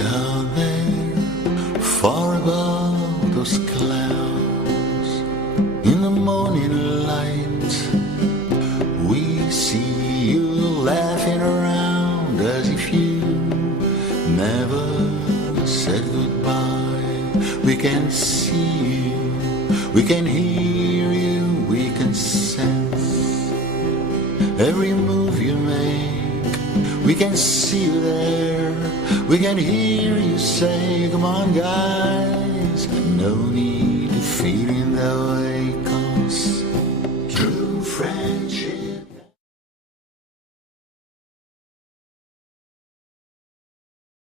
out there, far above those clouds, in the morning light, we see you laughing around as if you never said goodbye. We can see you, we can hear you, we can sense every move you make. We can see you there, we can hear you say, come on guys, no need to feel in that way.